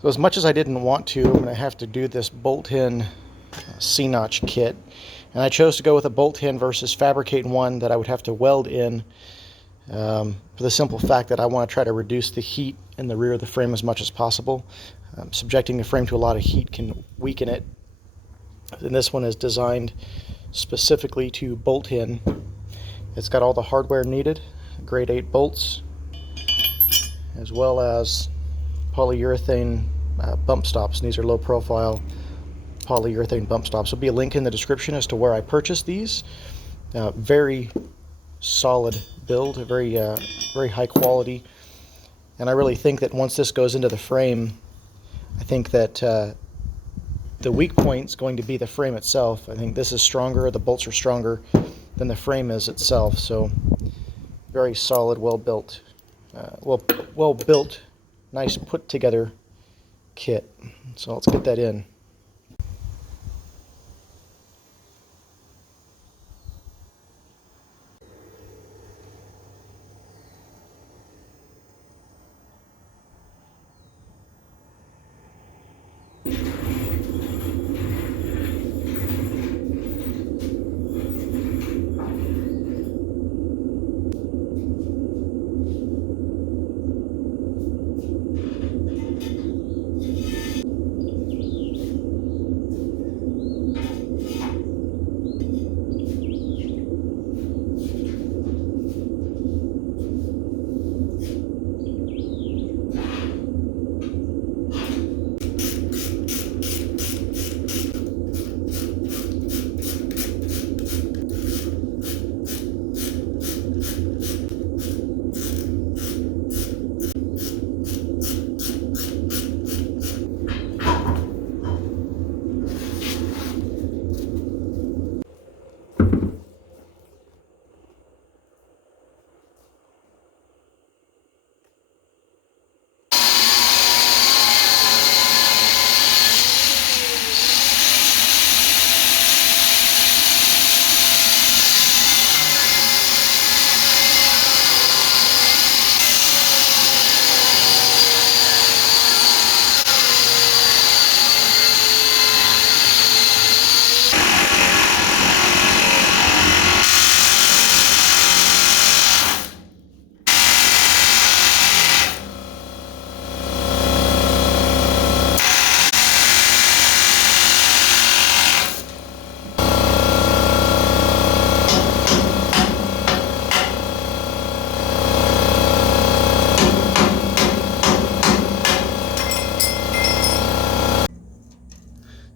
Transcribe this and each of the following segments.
So as much as I didn't want to, I'm going to have to do this bolt-in C-notch kit. And I chose to go with a bolt-in versus fabricating one that I would have to weld in, for the simple fact that I want to try to reduce the heat in the rear of the frame as much as possible. Subjecting the frame to a lot of heat can weaken it. And this one is designed specifically to bolt in. It's got all the hardware needed, grade 8 bolts, as well as polyurethane bump stops. And these are low profile polyurethane bump stops. There'll be a link in the description as to where I purchased these. Very solid build, very high quality. And I really think that once this goes into the frame, I think that the weak point's going to be the frame itself. I think this is stronger, the bolts are stronger than the frame is itself. So very solid, well built, nice put together kit. So let's get that in.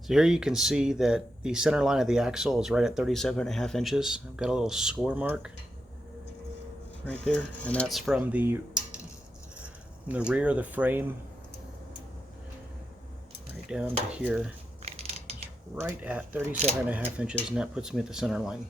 So here you can see that the center line of the axle is right at 37.5 inches. I've got a little score mark right there, and that's from the rear of the frame right down to here. It's right at 37.5 inches, and that puts me at the center line.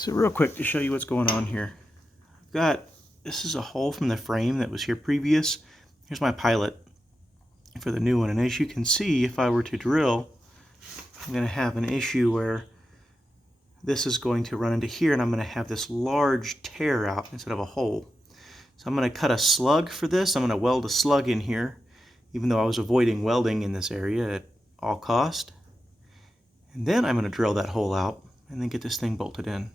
So real quick to show you what's going on here. This is a hole from the frame that was here previous. Here's my pilot for the new one, and as you can see, if I were to drill, I'm going to have an issue where this is going to run into here, and I'm going to have this large tear out instead of a hole. So I'm going to cut a slug for this. I'm going to weld a slug in here, even though I was avoiding welding in this area at all cost. And then I'm going to drill that hole out and then get this thing bolted in.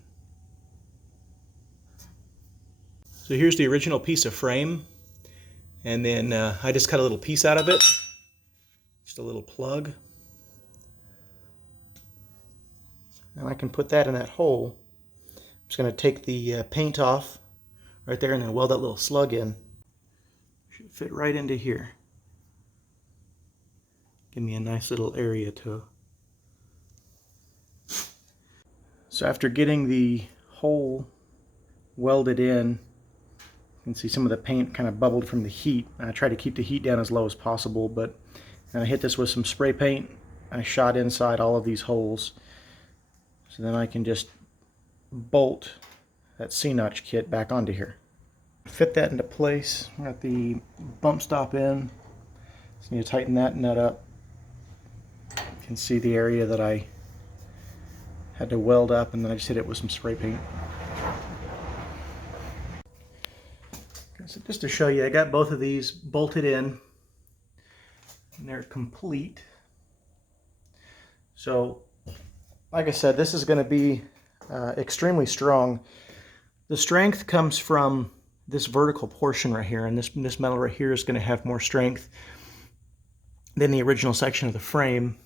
So here's the original piece of frame, and then I just cut a little piece out of it, just a little plug. And I can put that in that hole. I'm just going to take the paint off right there and then weld that little slug in. Should fit right into here. Give me a nice little area to. So after getting the hole welded in, you can see some of the paint kind of bubbled from the heat. I try to keep the heat down as low as possible, but I hit this with some spray paint. I shot inside all of these holes. So then I can just bolt that C-notch kit back onto here. Fit that into place. Got the bump stop in. Just need to tighten that nut up. You can see the area that I had to weld up, and then I just hit it with some spray paint. So just to show you, I got both of these bolted in, and they're complete. So, like I said, this is going to be extremely strong. The strength comes from this vertical portion right here, and this metal right here is going to have more strength than the original section of the frame.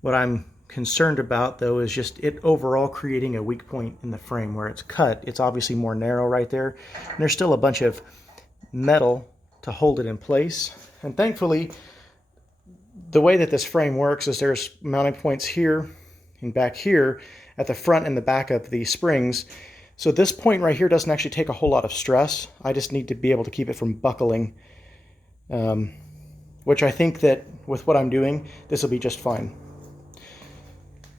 What I'm concerned about, though, is just it overall creating a weak point in the frame. Where it's cut, it's obviously more narrow right there, and there's still a bunch of metal to hold it in place. And thankfully, the way that this frame works is there's mounting points here and back here at the front and the back of the springs. So this point right here doesn't actually take a whole lot of stress. I just need to be able to keep it from buckling, which I think that with what I'm doing, this will be just fine.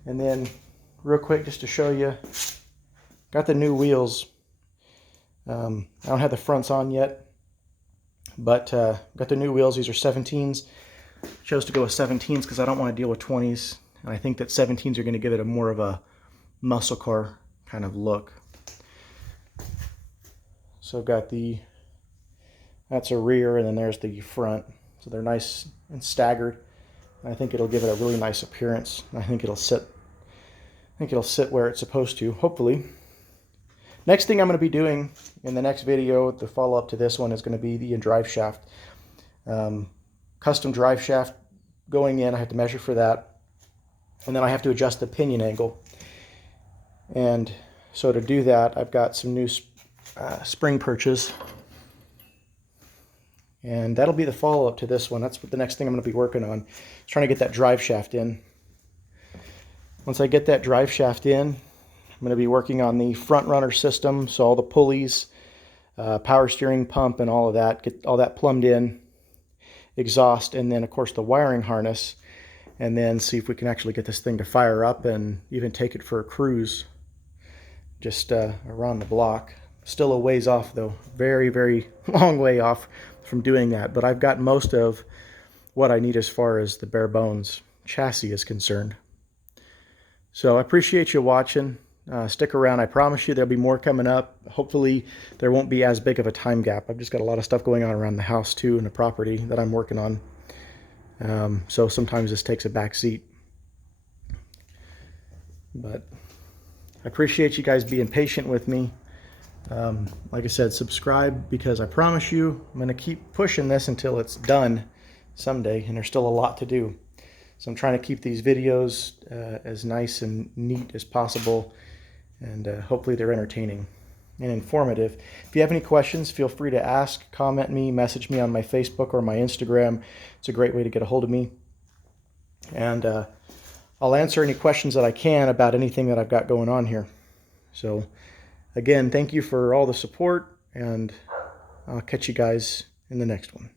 And then real quick, just to show you, got the new wheels. I don't have the fronts on yet, but got the new wheels. These are 17s. Chose to go with 17s because I don't want to deal with 20s. And I think that 17s are going to give it a more of a muscle car kind of look. So I've got that's a rear, and then there's the front. So they're nice and staggered. I think it'll give it a really nice appearance. I think it'll sit where it's supposed to, hopefully. Next thing I'm going to be doing in the next video, the follow-up to this one, is going to be the drive shaft. Custom drive shaft going in. I have to measure for that. And then I have to adjust the pinion angle. And so to do that, I've got some new spring perches. And that'll be the follow-up to this one. That's what the next thing I'm going to be working on. Trying to get that drive shaft in. Once I get that drive shaft in, I'm going to be working on the front runner system. So all the pulleys, power steering pump, and all of that. Get all that plumbed in, exhaust, and then of course the wiring harness. And then see if we can actually get this thing to fire up and even take it for a cruise just around the block. Still a ways off though. Very, very long way off from doing that. But I've got most of what I need as far as the bare bones chassis is concerned. So I appreciate you watching. Stick around. I promise you there'll be more coming up. Hopefully there won't be as big of a time gap. I've just got a lot of stuff going on around the house too, and the property that I'm working on. So sometimes this takes a back seat. But I appreciate you guys being patient with me. Like I said, subscribe, because I promise you I'm going to keep pushing this until it's done someday, and there's still a lot to do. So I'm trying to keep these videos as nice and neat as possible, and hopefully they're entertaining and informative. If you have any questions, feel free to ask, comment me, message me on my Facebook or my Instagram. It's a great way to get a hold of me. And I'll answer any questions that I can about anything that I've got going on here. So again, thank you for all the support, and I'll catch you guys in the next one.